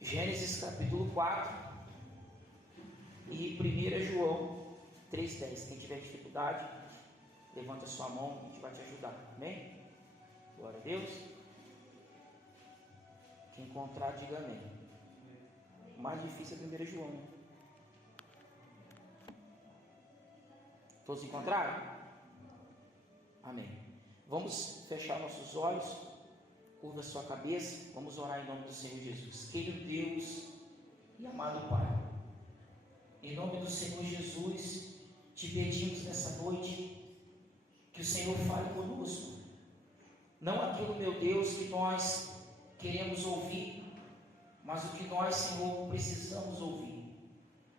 Gênesis capítulo 4 e 1 João 3,10. Quem tiver dificuldade, levanta a sua mão, a gente vai te ajudar. Amém? Glória a Deus. Quem encontrar, diga amém. O mais difícil é 1 João. Todos encontraram? Amém. Vamos fechar nossos olhos, curva sua cabeça, vamos orar em nome do Senhor Jesus. Querido Deus e amado Pai, em nome do Senhor Jesus, te pedimos nessa noite que o Senhor fale conosco, não aquilo, meu Deus, que nós queremos ouvir, mas o que nós, Senhor, precisamos ouvir.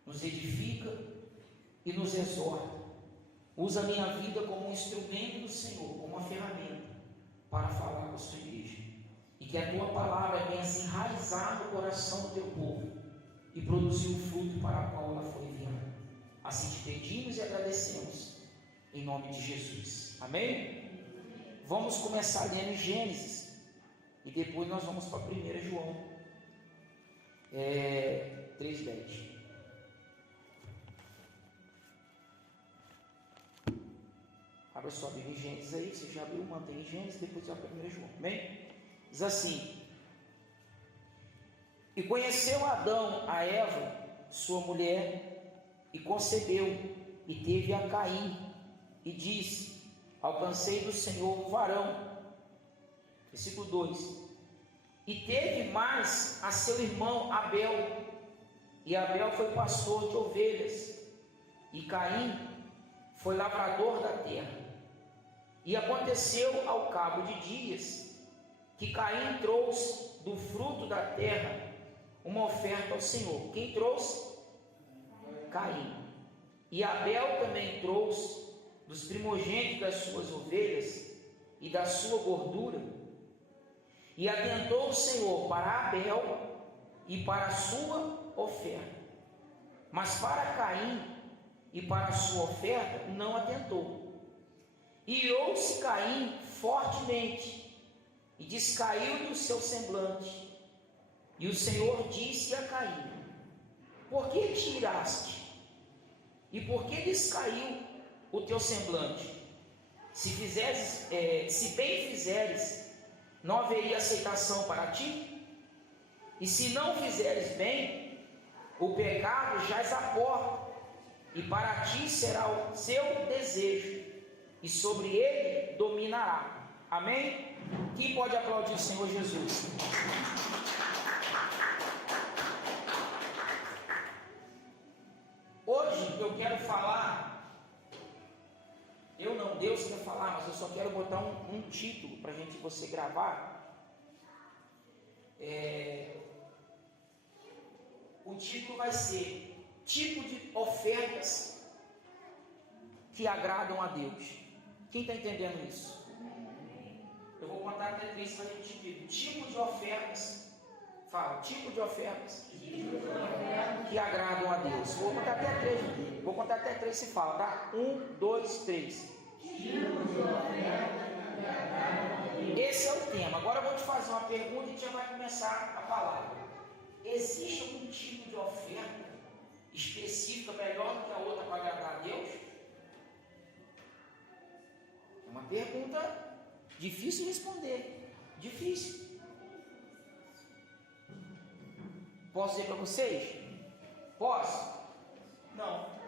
Nos edifica e nos exorta. Usa a minha vida como um instrumento do Senhor, como uma ferramenta para falar com a sua igreja. E que a tua palavra venha se enraizar no coração do teu povo e produzir o fruto para o qual ela foi enviada. Assim te pedimos e agradecemos, em nome de Jesus. Amém? Vamos começar lendo Gênesis e depois nós vamos para 1 João 3,10. Abra sua Bíblia em Gênesis aí, você já abriu, mantém em Gênesis, depois vai para 1 João, amém? Diz assim: E conheceu Adão a Eva, sua mulher, e concebeu, e teve a Caim, e disse: Alcancei do Senhor um varão. Versículo 2: E teve mais a seu irmão Abel, e Abel foi pastor de ovelhas, e Caim foi lavrador da terra. E aconteceu ao cabo de dias que Caim trouxe do fruto da terra uma oferta ao Senhor. Quem trouxe? Caim. E Abel também trouxe dos primogênitos das suas ovelhas e da sua gordura. E atentou o Senhor para Abel e para a sua oferta, mas para Caim e para a sua oferta não atentou. E irou-se Caim fortemente, e descaiu-lhe o seu semblante. E o Senhor disse a Caim: Por que te iraste? E por que descaiu o teu semblante? Se bem fizeres, não haveria aceitação para ti? E se não fizeres bem, o pecado jaz à porta, e para ti será o seu desejo, e sobre ele dominará. Amém? Quem pode aplaudir o Senhor Jesus? Hoje eu quero falar, Deus quer falar, mas eu só quero botar um título para você gravar. O título vai ser: Tipo de ofertas que agradam a Deus. Quem está entendendo isso? Eu vou contar até 3 para a gente ver. Tipo de ofertas. Fala, tipo de ofertas que agradam a Deus. Vou contar até 3. Vou contar até 3 se fala, tá? 1, 2, 3. Esse é o tema. Agora eu vou te fazer uma pergunta e já vai começar a palavra. Existe algum tipo de oferta específica melhor do que a outra para agradar a Deus? É uma pergunta difícil de responder. Difícil. Posso dizer para vocês? Posso? Não.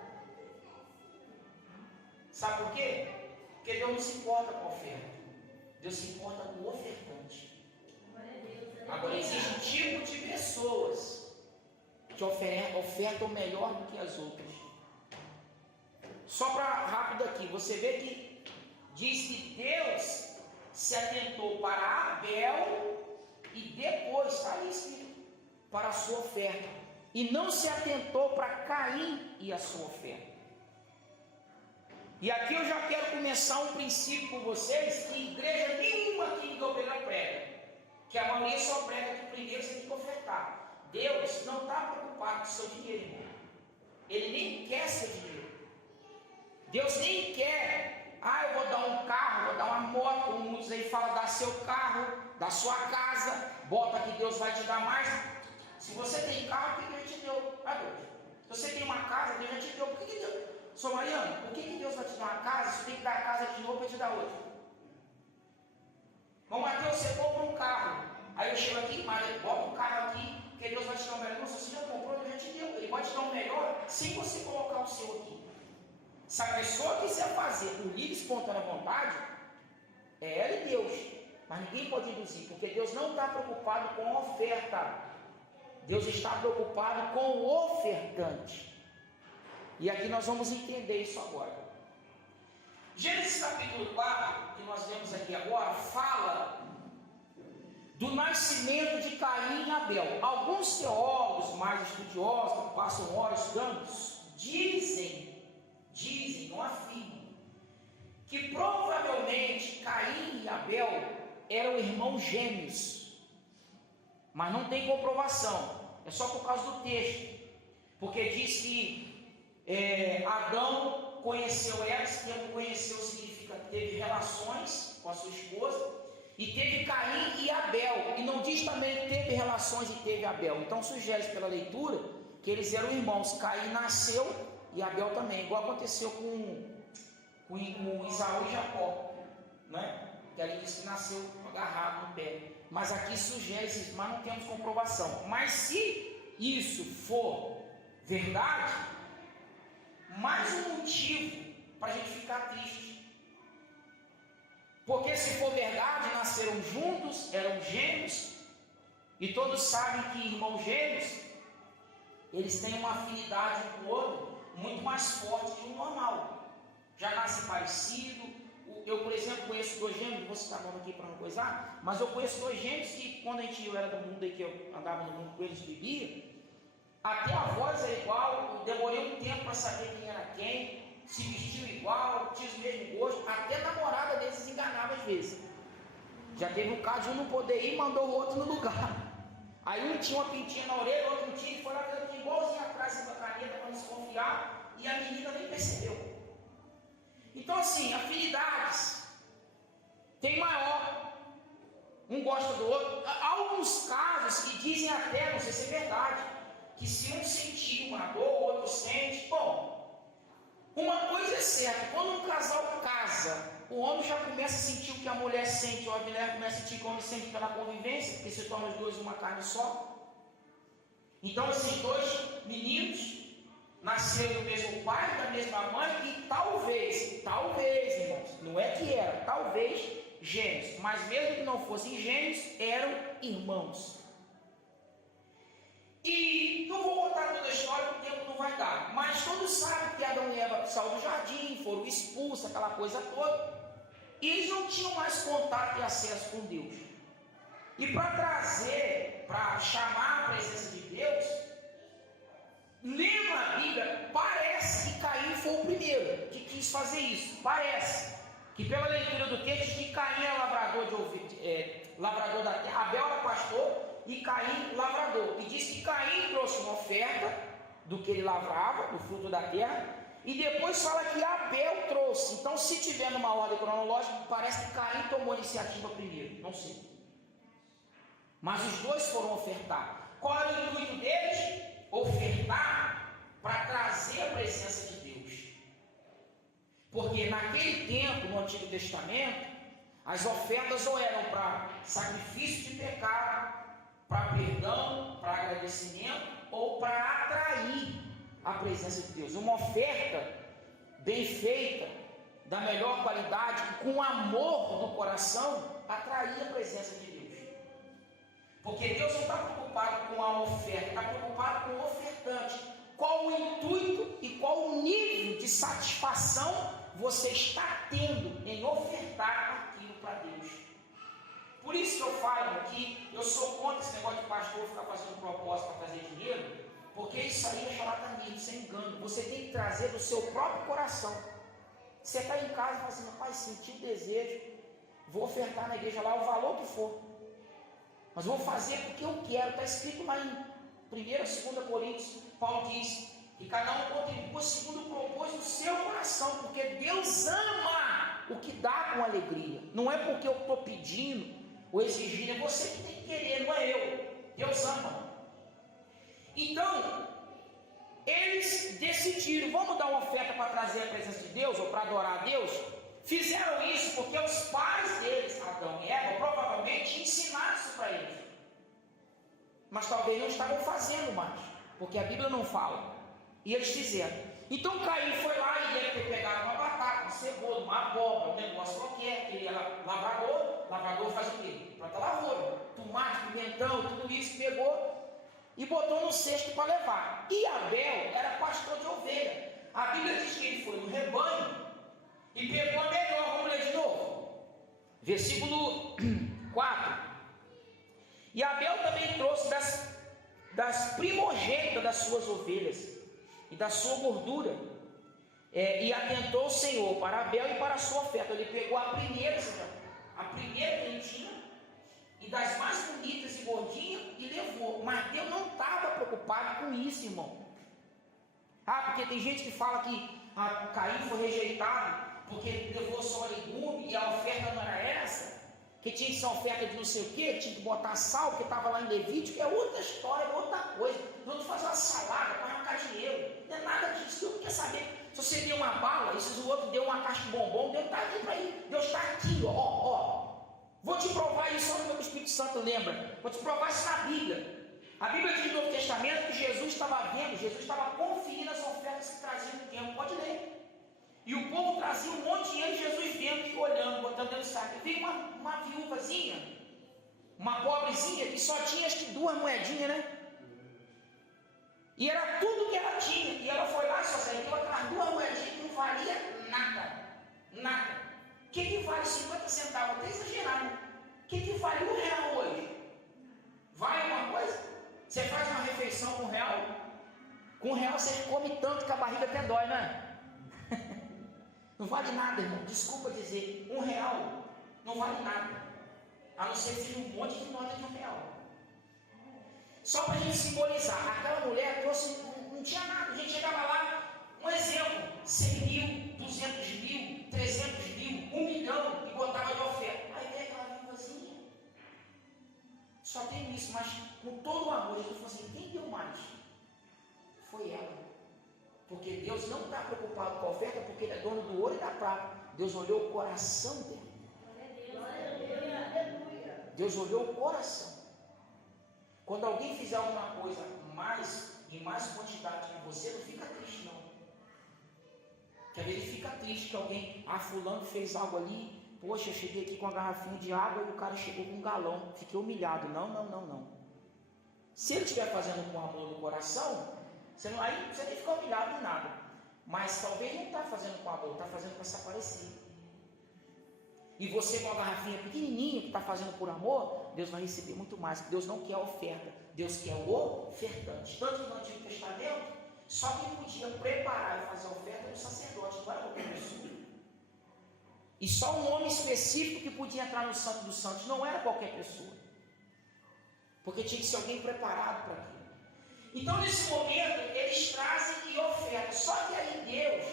Sabe por quê? Porque Deus não se importa com a oferta. Deus se importa com o ofertante. Agora existe um tipo de pessoas que ofertam melhor do que as outras. Só para rápido aqui, você vê que diz que Deus se atentou para Abel e depois, está ali escrito, para a sua oferta, e não se atentou para Caim e a sua oferta. E aqui eu já quero começar um princípio com vocês, que igreja nenhuma aqui em Operário prega, que a maioria só prega que primeiro você tem que ofertar. Deus não está preocupado com o seu dinheiro, irmão. Ele nem quer seu dinheiro. Deus nem quer: eu vou dar um carro, vou dar uma moto, como muitos aí falam, dá seu carro, da sua casa, bota que Deus vai te dar mais. Se você tem carro, por que Deus te deu? Ah, Deus. Se você tem uma casa, Deus já te deu. Por que Deus? Sou Mariano, por que Deus vai te dar uma casa? Você tem que dar a casa de novo para te dar outra. Bom, Mateus, você compra um carro. Aí eu chego aqui, mas bota um carro aqui, porque Deus vai te dar um melhor. Não, se você já comprou, Deus já te deu. Ele vai te dar um melhor sem você colocar o seu aqui. Se a pessoa quiser fazer por livre e espontânea vontade, é ela e Deus. Mas ninguém pode induzir, porque Deus não está preocupado com a oferta. Deus está preocupado com o ofertante. E aqui nós vamos entender isso agora. Gênesis capítulo 4, que nós vemos aqui agora, fala do nascimento de Caim e Abel. Alguns teólogos mais estudiosos, que passam horas estudando, dizem, não afirmam, que provavelmente Caim e Abel eram irmãos gêmeos, mas não tem comprovação, é só por causa do texto, porque diz que Adão conheceu ela, esse termo conheceu significa teve relações com a sua esposa, e teve Caim e Abel, e não diz também que teve relações e teve Abel, então sugere pela leitura que eles eram irmãos. Caim nasceu e Abel também, igual aconteceu com Isaú e Jacó, né? Que ali diz que nasceu agarrado no pé, mas aqui sugere isso, mas não temos comprovação. Mas se isso for verdade, mais um motivo para a gente ficar triste, porque se for verdade, nasceram juntos, eram gêmeos, e todos sabem que irmãos gêmeos, eles têm uma afinidade um com o outro muito mais forte que o normal, já nasce parecido. Eu, por exemplo, conheço dois gêmeos, não vou citar nome aqui para não coisar, mas eu conheço dois gêmeos que quando eu era do mundo aí, que eu andava no mundo com eles, bebia, até a voz é igual, eu demorei um tempo para saber quem era quem, se vestiu igual, tinha os mesmos gostos, até a namorada deles se enganava às vezes. Já teve um caso de um não poder ir e mandou o outro no lugar. Aí um tinha uma pintinha na orelha, o outro não tinha, e foi lá igualzinho atrás da caneta para não se confiar, e a menina nem percebeu. Então assim, afinidades tem maior, um gosta do outro. Há alguns casos que dizem até, não sei se é verdade, que se um sentir uma dor, o outro sente. Bom, uma coisa é certa, quando um casal casa, o homem já começa a sentir o que a mulher sente, ou a mulher começa a sentir o que o homem sente pela convivência, porque se tornam os dois uma carne só. Então esses dois meninos nasceram do mesmo pai, da mesma mãe, e talvez, irmãos, não é que era, talvez gêmeos, mas mesmo que não fossem gêmeos, eram irmãos. E não vou contar toda a história, porque o tempo não vai dar, mas todos sabem que Adão e Eva saíram do jardim, foram expulsos, aquela coisa toda, e eles não tinham mais contato e acesso com Deus. E para chamar a presença de Deus, lendo a Bíblia, parece que Caim foi o primeiro que quis fazer isso. Parece que pela leitura do texto, que Caim é lavrador da terra, Abel era pastor e Caim lavrador. E diz que Caim trouxe uma oferta do que ele lavrava, do fruto da terra, e depois fala que Abel trouxe. Então, se tiver numa ordem cronológica, parece que Caim tomou a iniciativa primeiro, não sei. Mas os dois foram ofertar. Qual era o intuito deles? Ofertar para trazer a presença de Deus. Porque naquele tempo, no Antigo Testamento, as ofertas ou eram para sacrifício de pecado, para perdão, para agradecimento, ou para atrair a presença de Deus. Uma oferta bem feita, da melhor qualidade, com amor no coração, atrair a presença de Deus. Porque Deus não está preocupado com a oferta, está preocupado com o ofertante. Qual o intuito e qual o nível de satisfação você está tendo em ofertar aquilo para Deus. Por isso que eu falo aqui, eu sou contra esse negócio de pastor ficar fazendo propósito para fazer dinheiro, porque isso aí é charlatanismo, isso é engano. Você tem que trazer do seu próprio coração. Você está em casa e fala assim, rapaz, senti o desejo, vou ofertar na igreja lá o valor que for. Mas vou fazer porque eu quero. Está escrito lá em 1 e 2 Coríntios, Paulo diz que cada um contribua segundo o propósito do seu coração, porque Deus ama o que dá com alegria. Não é porque eu estou pedindo ou exigindo, é você que tem que querer, não é eu. Deus ama. decidiram, vamos dar uma oferta para trazer a presença de Deus, ou para adorar a Deus. Fizeram isso porque os pais deles, Adão e Eva, provavelmente ensinaram isso para eles. Mas talvez não estavam fazendo mais, porque a Bíblia não fala. E eles fizeram. Então Caim foi lá e deve ter pegado uma batata, uma cebola, uma abóbora, um negócio qualquer, que ele era lavrador faz o quê? Planta lavoura, tomate, pimentão, tudo isso, pegou e botou no cesto para levar. E Abel era pastor de ovelha. A Bíblia diz que ele foi no rebanho e pegou a melhor. Vamos ler de novo. Versículo 4. E Abel também trouxe das primogênitas das suas ovelhas e da sua gordura, e atentou o Senhor para Abel e para a sua oferta. Ele pegou a primeira que ele tinha, e das mais bonitas e gordinhas, e levou. Mas Deus não estava preocupado com isso, irmão. Porque tem gente que fala que Caim foi rejeitado porque levou só legume e a oferta não era essa, que tinha que ser uma oferta de não sei o que, tinha que botar sal, que estava lá em Levítico, que é outra história, é outra coisa. Vamos fazer uma salada para arrancar dinheiro. Não é nada disso. Deus não quer saber. Se você deu uma bala, e se o outro deu uma caixa de bombom, Deus está aqui para ir. Deus está aqui, ó. Vou te provar isso, olha o que o Espírito Santo lembra. Vou te provar isso na Bíblia. A Bíblia diz no Novo Testamento que Jesus estava vendo, Jesus estava conferindo as ofertas que traziam no tempo. Pode ler. E o povo trazia um monte de dinheiro, Jesus vendo e olhando, botando dentro do saco. E veio uma viúvazinha, uma pobrezinha, que só tinha acho que 2 moedinhas, né? E era tudo que ela tinha. E ela foi lá e só saiu aquelas 2 moedinhas que não valia nada. Nada. O que vale 50 centavos? Até exagerado. O que vale R$1 hoje? Vale alguma coisa? Você faz uma refeição com R$1? Com R$1 você come tanto que a barriga até dói, né? Não vale nada, irmão. Desculpa dizer, R$1 não vale nada. A não ser que seja um monte de nota de R$1. Só para a gente simbolizar, aquela mulher trouxe, não tinha nada. A gente chegava lá, um exemplo, 100 mil, 200 mil, 300 mil, 1 milhão, e botava de oferta. Aí veio aquela viúvazinha. Só tem isso, mas com todo o amor, Jesus falou assim: quem deu mais? Foi ela. Porque Deus não está preocupado com a oferta, porque Ele é dono do ouro e da prata. Deus olhou o coração dele. Deus olhou o coração. Quando alguém fizer alguma coisa em mais quantidade que você, não fica triste não. Porque às vezes fica triste que alguém, fulano fez algo ali, poxa, eu cheguei aqui com uma garrafinha de água e o cara chegou com um galão, fiquei humilhado. Não. Se ele estiver fazendo com amor no coração, aí você nem fica humilhado em nada. Mas talvez não está fazendo com amor, está fazendo para se aparecer. E você com a garrafinha pequenininha que está fazendo por amor, Deus vai receber muito mais. Porque Deus não quer a oferta, Deus quer o ofertante. Tanto no Antigo Testamento, só quem podia preparar e fazer a oferta era o sacerdote, não era qualquer pessoa. E só um homem específico que podia entrar no Santo dos Santos, não era qualquer pessoa. Porque tinha que ser alguém preparado para aquilo. Então nesse momento, eles trazem e ofertam. Só que aí Deus,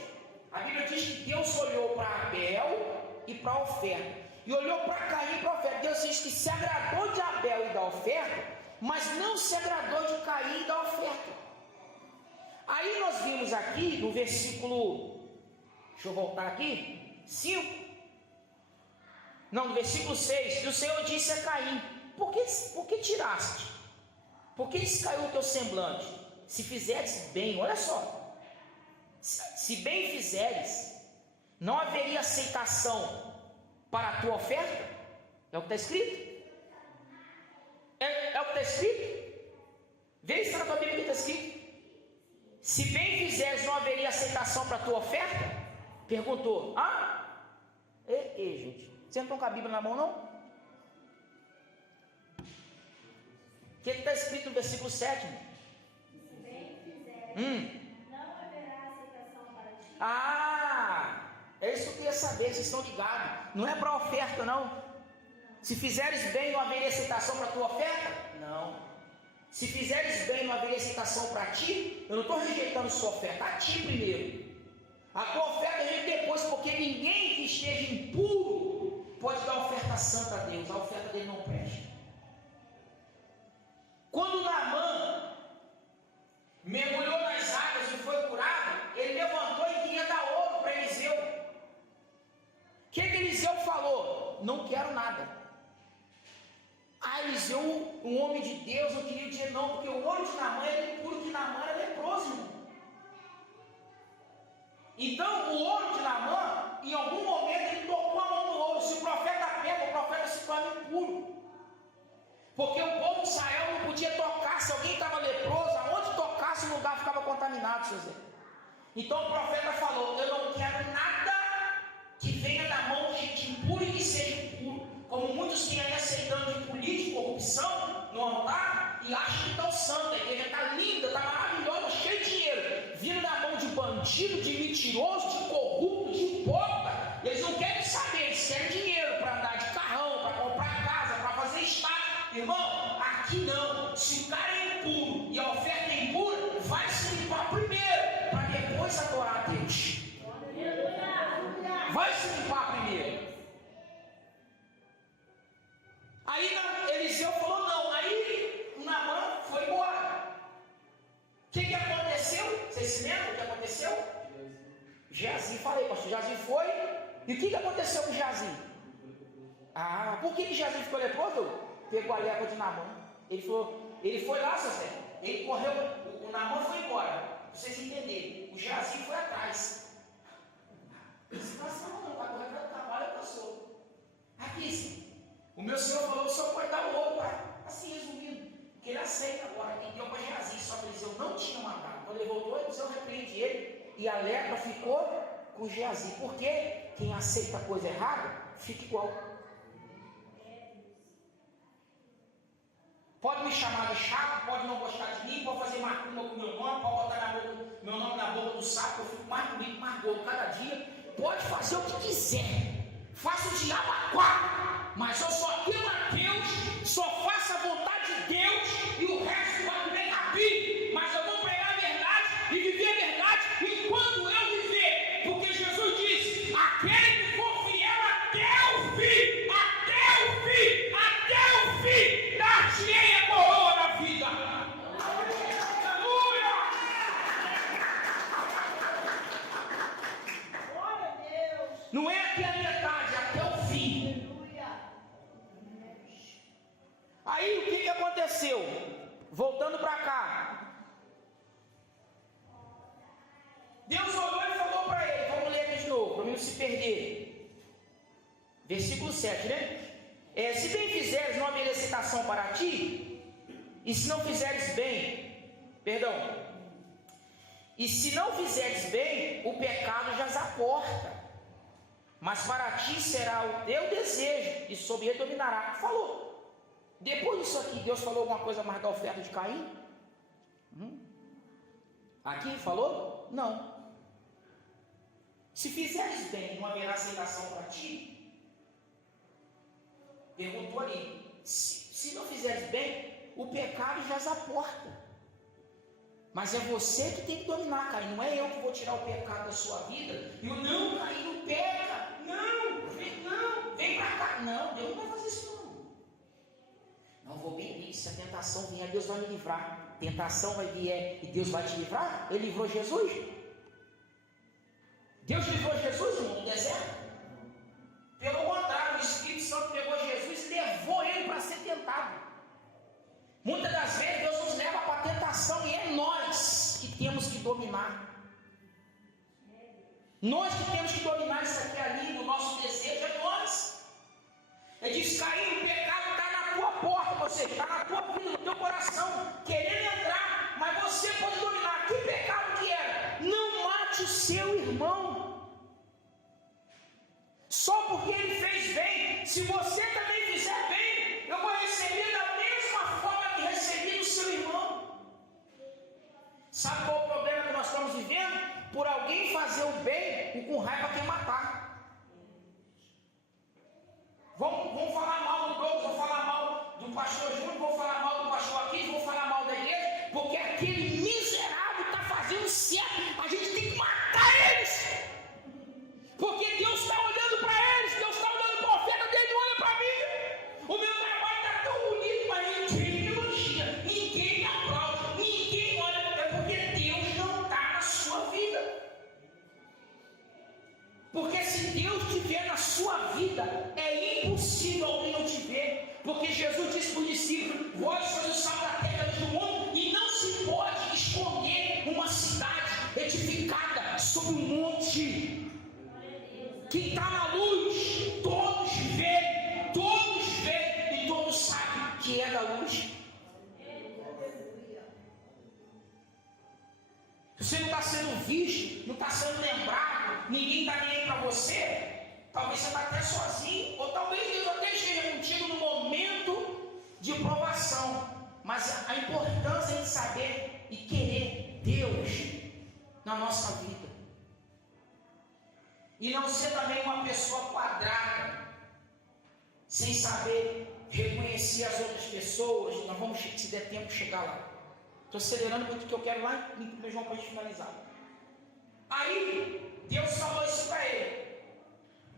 a Bíblia diz que Deus olhou para Abel e para a oferta, e olhou para Caim e para a oferta. Deus diz que se agradou de Abel e da oferta, mas não se agradou de Caim e da oferta. Aí nós vimos aqui no versículo, deixa eu voltar aqui, 5, no versículo 6, que o Senhor disse a Caim: por que tiraste? Por que descaiu o teu semblante? Se fizeres bem, olha só, se bem fizeres, não haveria aceitação para a tua oferta? É o que está escrito? É o que está escrito? Vê se na tua Bíblia está escrito. Se bem fizeres, não haveria aceitação para a tua oferta? Perguntou. Gente, vocês não estão com a Bíblia na mão, não? O que está escrito no versículo 7? Se bem fizeres, não haverá aceitação para ti. É isso que eu queria saber, vocês estão ligados. Não é para oferta, não. Se fizeres bem, não haveria aceitação para a tua oferta? Não. Se fizeres bem, não haveria aceitação para ti? Eu não estou rejeitando sua oferta, a ti primeiro. A tua oferta vem depois, porque ninguém que esteja impuro pode dar oferta santa a Deus. A oferta dele não presta. Quando Naamã mergulhou nas águas e foi curado, não, porque o olho de Naamã era impuro, que Naamã era leproso, irmão. Então, o olho de Naamã, em algum momento, ele tocou a mão no ouro. Se o profeta pega, o profeta se torna impuro. Porque o povo de Israel não podia tocar. Se alguém estava leproso, aonde tocasse, o lugar ficava contaminado, seu Zé. Então, o profeta falou: eu não quero nada que venha da mão de gente impura e que seja impuro. Como muitos têm aí aceitando de política, corrupção no altar, e acham que estão santos. A igreja está linda, está maravilhosa, cheia de dinheiro. Vindo na mão de bandido, de mentiroso, de corrupto, de hipócrita. Eles não querem saber, eles querem dinheiro para andar de carrão, para comprar casa, para fazer estádio. Irmão, aqui não. Se o cara é impuro e a oferta é impura, vai se limpar primeiro, para depois adorar a Deus. Vai se limpar primeiro. Aí Eliseu falou não. Aí Naamã foi embora. O que aconteceu? Vocês se lembram o que aconteceu? Geazi, falei, pastor, Geazi foi. E o que aconteceu com Geazi? Por que Geazi ficou leproso? Pegou a lepra de Naamã. Ele falou, ele foi lá, seu Zé. Ele correu, o Naamã foi embora. Pra vocês entenderem. O Geazi foi atrás. Situação não, vai correr para o trabalho, passou. Aqui, o meu senhor falou que só pode dar o ouro, pai. Assim, resumindo, porque ele aceita agora, quem deu para Geazi, só que Eliseu não tinha mandado. Quando ele voltou, Eliseu repreende ele, e a lepra ficou com Geazi. Porque quem aceita coisa errada, fica igual. Pode me chamar de chato, pode não gostar de mim, pode fazer macumba com meu nome, pode botar meu nome na boca do saco, eu fico mais bonito, mais gordo cada dia. Pode fazer o que quiser, faça o diabo a quatro, mas eu só temo a Deus, só faço a vontade de Deus e o resto vai bem rápido. Mas eu vou pregar a verdade e viver a verdade enquanto eu viver, porque Jesus disse: aquele que for fiel até o fim, dar-te-ei a coroa da vida. Aleluia! Não é até a metade, é até o fim. Aí o que aconteceu? Voltando para cá, Deus olhou e falou para ele, vamos ler aqui de novo, para não se perder. Versículo 7, né? Se bem fizeres, não haverá citação para ti, e se não fizeres bem, e se não fizeres bem, o pecado jaz à porta, mas para ti será o teu desejo, e sobre ele dominará. Falou. Depois disso aqui, Deus falou alguma coisa mais da oferta de Caim? Aqui falou? Não. Se fizeres bem, não haverá aceitação para ti. Perguntou ali, se não fizeres bem, o pecado jaz à porta. Mas é você que tem que dominar, Caim. Não é eu que vou tirar o pecado da sua vida. E eu não, Caim, não peca. Não, vem pra cá. Não, Deus não vai fazer isso não. Não vou bem, se a tentação vier, Deus vai me livrar. Tentação vai vir e Deus vai te livrar? Ele livrou Jesus? Deus livrou Jesus no deserto? Pelo contrário, o Espírito Santo pegou Jesus e levou ele para ser tentado. Muitas das vezes Deus nos leva para a tentação e é nós que temos que dominar. Nós que temos que dominar isso aqui ali, o nosso desejo é nós. Ele diz: Caim, o pecado está na tua porta, você está na tua vida, no teu coração, querendo entrar, mas você pode dominar. Que pecado que era? Não mate o seu irmão. Só porque ele fez bem, se você também fizer bem, eu vou receber da mesma forma que recebi do seu irmão. Sabe qual é o problema que nós estamos vivendo? Por alguém fazer o bem, o com raiva quer matar. Vamos falar mal do Douglas, vou falar mal do pastor Júnior, vou falar mal do pastor Aquiles, vou falar mal da igreja, porque aquele miserável está fazendo certo, a gente tem que matar eles. Porque Deus está olhando para eles, Deus está olhando para a oferta dele, olha para mim. O meu trabalho está tão bonito, mas ninguém me elogia, ninguém me aplaude, ninguém olha. É porque Deus não está na sua vida. Porque se Deus estiver na sua vida, é impossível alguém não te ver. Porque Jesus disse para os discípulos: vós sois o sal da terra, do mundo está sendo lembrado, ninguém está nem aí para você, talvez você está até sozinho, ou talvez Deus até esteja contigo no momento de provação. Mas a importância é de saber e querer Deus na nossa vida. E não ser também uma pessoa quadrada, sem saber reconhecer as outras pessoas. Nós vamos, se der tempo, chegar lá. Estou acelerando porque eu quero lá em 1 João para a gente finalizar. Aí, Deus falou isso para ele.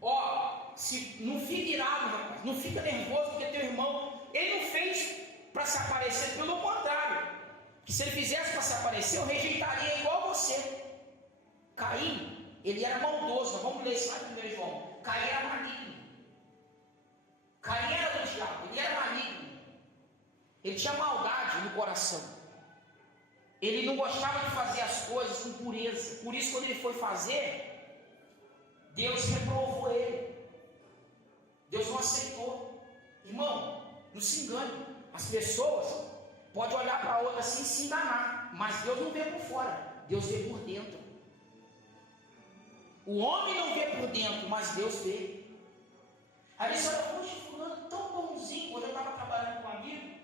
Ó, não fica irado, rapaz, não fica nervoso, porque teu irmão, ele não fez para se aparecer, pelo contrário, que se ele fizesse para se aparecer, eu rejeitaria igual você. Caim, ele era maldoso. Nós vamos ler isso lá em 1 João. Caim era maligno. Caim era do diabo, ele era maligno. Ele tinha maldade no coração. Ele não gostava de fazer as coisas com pureza. Por isso, quando ele foi fazer, Deus reprovou ele. Deus não aceitou. Irmão, não se engane. As pessoas podem olhar para a outra assim e se enganar, mas Deus não vê por fora, Deus vê por dentro. O homem não vê por dentro, mas Deus vê. Aí você olha, poxa, fulano tão bonzinho. Quando eu estava trabalhando com um amigo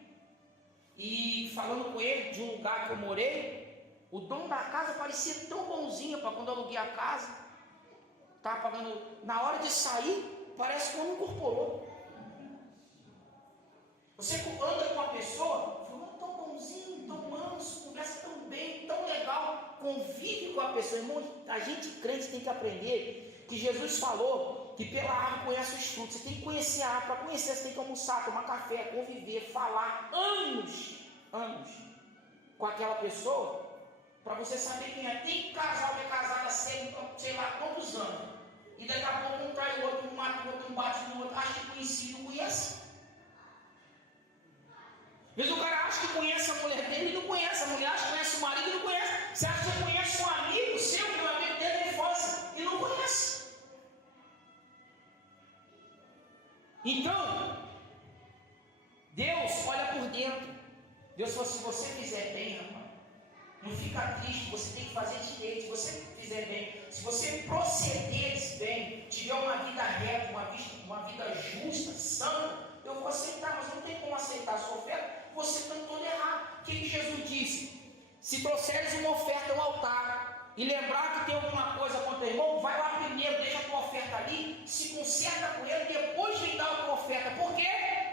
e falando com ele de um lugar que eu morei, o dono da casa parecia tão bonzinho. Para quando eu aluguei a casa, estava pagando, na hora de sair, parece que o homem incorporou. Você anda com uma pessoa, fulano tão bonzinho, tão manso, conversa tão bem, tão legal, convive com a pessoa. Irmão, a gente crente tem que aprender que Jesus falou que pela árvore conhece os frutos. Você tem que conhecer a árvore. Para conhecer, você tem que almoçar, tomar café, conviver, falar anos com aquela pessoa, para você saber quem é. Tem casal que é casado há sei lá quantos anos, e daqui a pouco um trai o outro, um mata o outro, um bate no outro, acha que conhece, não conhece. Às vezes o cara acha que conhece a mulher dele e não conhece. A mulher acha que conhece o marido e não conhece. Você acha que conhece um amigo seu, que é um amigo dele de infância, e não conhece. Então, Deus olha por dentro. Deus falou, se você fizer bem, rapaz, não fica triste, você tem que fazer direito. Se você fizer bem, se você proceder bem, tiver uma vida reta, uma vida justa, santa, eu vou aceitar. Mas não tem como aceitar a sua oferta, você está todo errado. O que Jesus disse? Se trouxeres uma oferta ao altar e lembrar que tem alguma coisa contra o irmão, vai lá primeiro, deixa a tua oferta ali, se conserta com ele, depois vem dar a tua oferta. Por quê?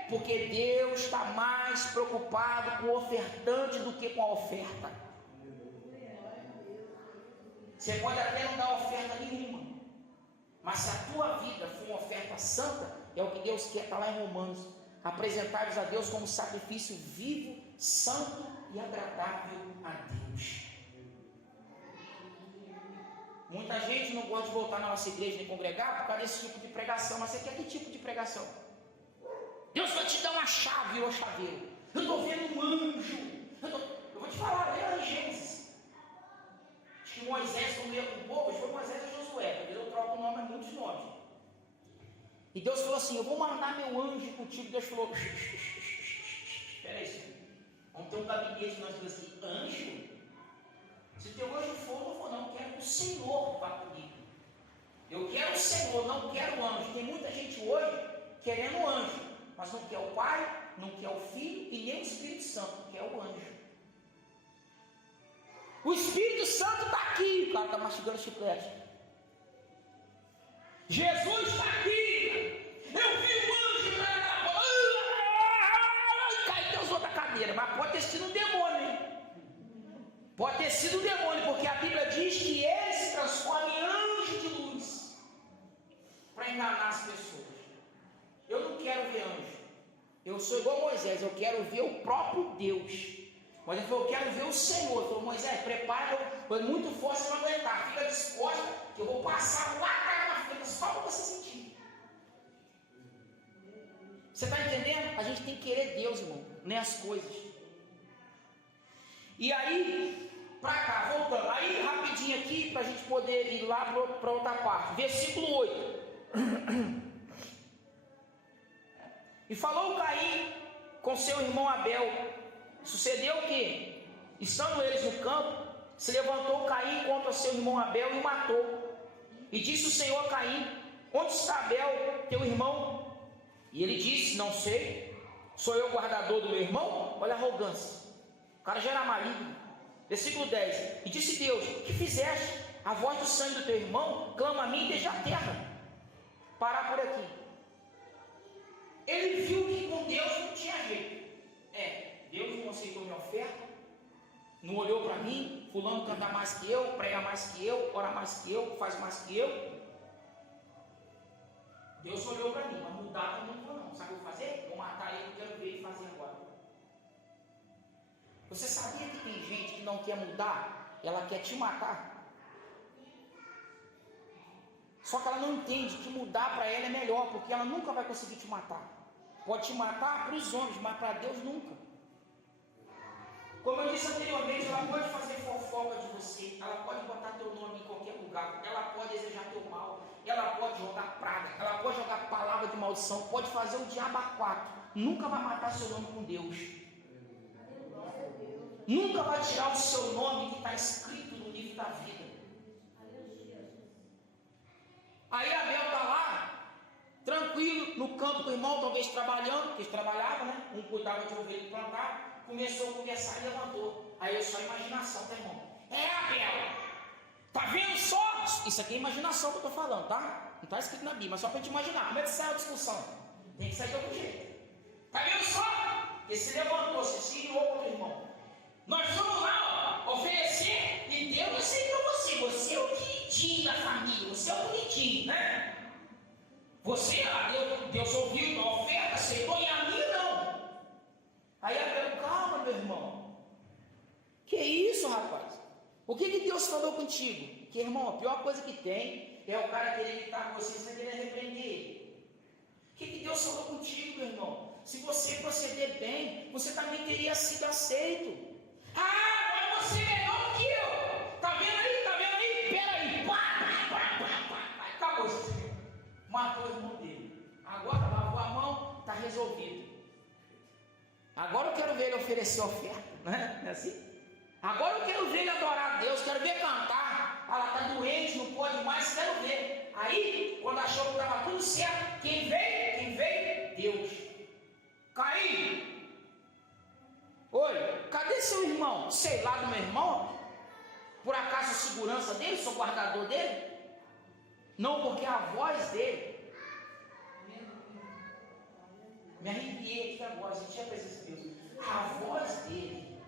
Porque Deus está mais preocupado com o ofertante do que com a oferta. Você pode até não dar oferta nenhuma, mas se a tua vida for uma oferta santa, é o que Deus quer. Está lá em Romanos: apresentar-vos a Deus como sacrifício vivo, santo e agradável a Deus. Muita gente não gosta de voltar na nossa igreja nem congregar por causa desse tipo de pregação. Mas você quer que tipo de pregação? Deus vai te dar uma chave ou chaveiro. Eu estou vendo um anjo. Eu vou te falar, lê em Gênesis. Acho que Moisés, quando leu com o povo, foi Moisés e Josué, porque eu troco o nome a muitos nomes. E Deus falou assim: eu vou mandar meu anjo contigo. Deus falou: espera aí, senhor, vamos ter um gabinete. Nós falamos assim: anjo? Se teu anjo for, eu não vou, não. Eu quero que o Senhor vá comigo. Eu quero o Senhor, não quero o anjo. Tem muita gente hoje querendo o anjo, mas não quer o Pai, não quer o Filho e nem o Espírito Santo, quer o anjo. O Espírito Santo está aqui. O cara está mastigando chiclete. Jesus está aqui. Eu vi um anjo, cai Deus outra cadeira. Mas pode ter sido um demônio, hein? Pode ter sido um demônio, porque a Bíblia diz que ele se transforma em anjo de luz para enganar as pessoas. Eu não quero ver anjo. Eu sou igual Moisés, eu quero ver o próprio Deus. Mas ele falou: eu quero ver o Senhor. Ele falou: Moisés, prepara, foi muito forte, você não vai aguentar. Fica disposta, que eu vou passar lá na frente, só para você sentir. Você está entendendo? A gente tem que querer Deus, irmão, nem as coisas. E aí, para cá, voltando, aí rapidinho aqui, para a gente poder ir lá para outra parte, versículo 8. E falou Caim com seu irmão Abel. Sucedeu que, estando eles no campo, se levantou Caim contra seu irmão Abel e o matou. E disse o Senhor a Caim: onde está Abel, teu irmão? E ele disse: não sei, sou eu o guardador do meu irmão? Olha a arrogância, o cara já era maligno. Versículo 10: e disse Deus: que fizeste? A voz do sangue do teu irmão clama a mim desde a terra. Parar por aqui. Ele viu que com Deus não tinha jeito. Deus não aceitou minha oferta, não olhou para mim. Fulano canta mais que eu, prega mais que eu, ora mais que eu, faz mais que eu. Deus olhou para mim, mas mudar também não vou não. Sabe o que eu vou fazer? Vou matar ele, eu quero ver ele fazer agora. Você sabia que tem gente que não quer mudar? Ela quer te matar. Só que ela não entende que mudar para ela é melhor, porque ela nunca vai conseguir te matar. Pode te matar para os homens, mas para Deus nunca. Como eu disse anteriormente, ela pode fazer fofoca de você, ela pode botar teu nome em qualquer lugar, ela pode desejar teu mal, ela pode jogar praga, ela pode jogar palavra de maldição, pode fazer o diabo a quatro. Nunca vai matar seu nome com Deus. Nunca vai tirar o seu nome que está escrito no livro da vida. Aí Abel está lá, tranquilo, no campo com o irmão, talvez trabalhando, porque eles trabalhavam, né? Um cuidava de ovelha e plantava. Começou a conversar e levantou. Aí eu só imaginação, tá, irmão? Abel, tá vendo só? Isso aqui é imaginação que eu tô falando, tá? Não tá escrito na Bíblia, mas só pra gente imaginar. Como é que sai a discussão? Tem que sair de algum jeito. Tá vendo só? Ele se levantou, se virou para o irmão. Nós vamos lá, ó, oferecer, e Deus aceitou você. Você é o queridinho da família, você é o bonitinho, né? Você, Deus ouviu a oferta, aceitou, e a minha não. Aí Abel, calma, meu irmão. Que isso, rapaz? O que Deus falou contigo? Que, irmão, a pior coisa que tem é o cara querer gritar com você, você vai querer repreender ele. O que Deus falou contigo, meu irmão? Se você proceder bem, você também teria sido aceito. Agora você é melhor que eu. Tá vendo aí? Tá vendo aí? Pera aí. Acabou isso. Matou o irmão dele. Agora lavou a mão, está resolvido. Agora eu quero ver ele oferecer oferta, né? Não é assim? Agora eu quero ver ele adorar a Deus, quero ver cantar. Ela está doente, não pode mais, quero ver. Aí, quando achou que estava tudo certo, quem veio? Quem veio? Deus. Caim. Oi, cadê seu irmão? Sei lá do meu irmão? Por acaso a segurança dele? Sou guardador dele? Não, porque a voz dele. Me arrepiei aqui agora, senti a presença de Deus. A voz dele,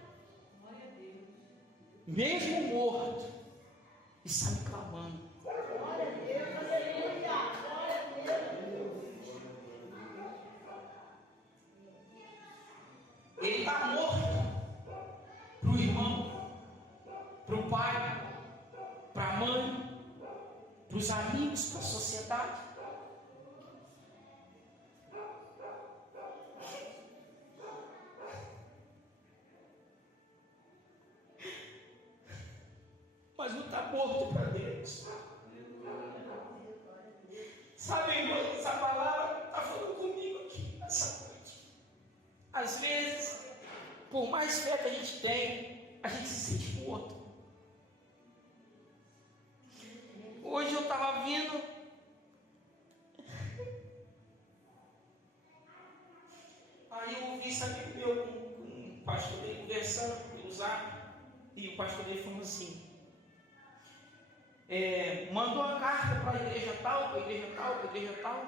mesmo morto, está me clamando. Glória a Deus, aleluia, glória a Deus. Ele está morto para o irmão, para o pai, para a mãe, para os amigos, para a sociedade. Mas não está morto para Deus. Sabe, irmão, essa palavra está falando comigo aqui nessa noite. Às vezes, por mais fé que a gente tem, a gente se sente morto. Hoje eu estava vindo, aí eu ouvi, sabe, meu, com um pastor dele conversando, pelo Zap, e o pastor dele falou assim: mandou a carta para a igreja tal, para a igreja tal, para a igreja tal.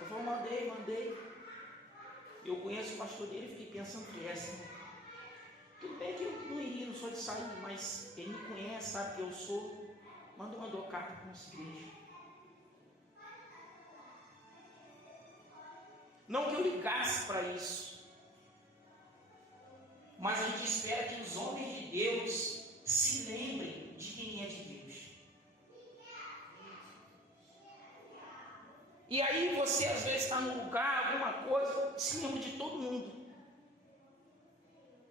Eu falei: mandei. Eu conheço o pastor dele, fiquei pensando que essa. Tudo bem que eu não iria, não sou de sair, mas ele me conhece, sabe que eu sou. Mandou a carta para essa igreja. Não que eu ligasse para isso, mas a gente espera que os homens de Deus se lembrem de quem é de Deus. E aí você às vezes está num lugar, alguma coisa, se lembra de todo mundo,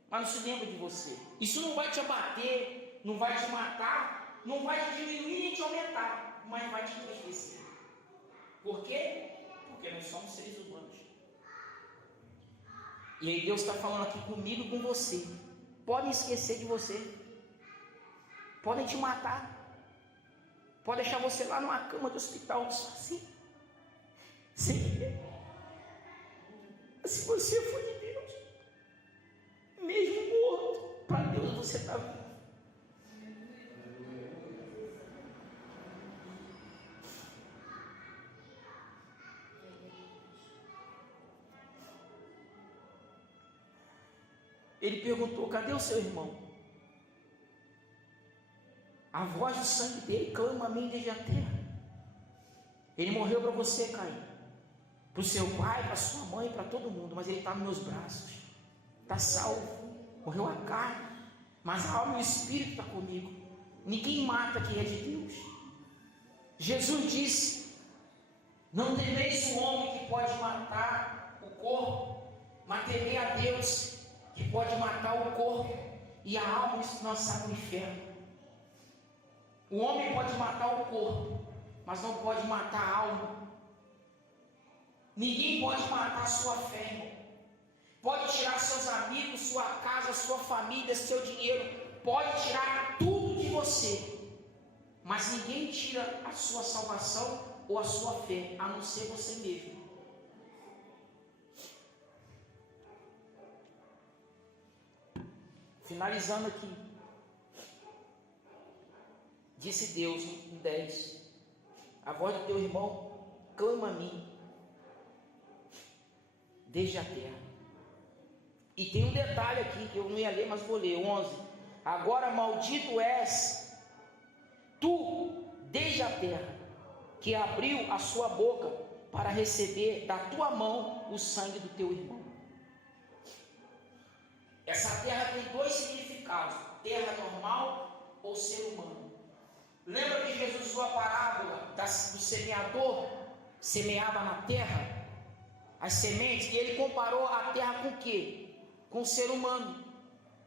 mas não se lembra de você. Isso não vai te abater, não vai te matar, não vai te diminuir nem te aumentar, mas vai te enriquecer. Por quê? Porque nós somos seres humanos. E aí Deus está falando aqui comigo e com você. Podem esquecer de você. podem te matar, pode deixar você lá numa cama de hospital sozinho, sem ninguém. Se você for de Deus, mesmo morto, para Deus você está vivo. Ele perguntou: cadê o seu irmão? A voz do sangue dele clama a mim desde a terra. Ele morreu para você, Caim, para o seu pai, para sua mãe, para todo mundo, mas ele está nos meus braços, está salvo. Morreu a carne, mas a alma e o espírito está comigo. Ninguém mata quem é de Deus. Jesus disse: não temeis o homem que pode matar o corpo, mas temei a Deus que pode matar o corpo e a alma e lançar no inferno. O homem pode matar o corpo, mas não pode matar a alma. Ninguém pode matar a sua fé, irmão. Pode tirar seus amigos, sua casa, sua família, seu dinheiro, pode tirar tudo de você, mas ninguém tira a sua salvação ou a sua fé, a não ser você mesmo. Finalizando aqui, disse Deus em 10: a voz do teu irmão clama a mim desde a terra. E tem um detalhe aqui que eu não ia ler, mas vou ler, 11: agora maldito és tu desde a terra, que abriu a sua boca para receber da tua mão o sangue do teu irmão. Essa terra tem dois significados: terra normal ou ser humano. Lembra que Jesus usou a parábola do semeador, semeava na terra as sementes, e ele comparou a terra com o quê? Com o ser humano.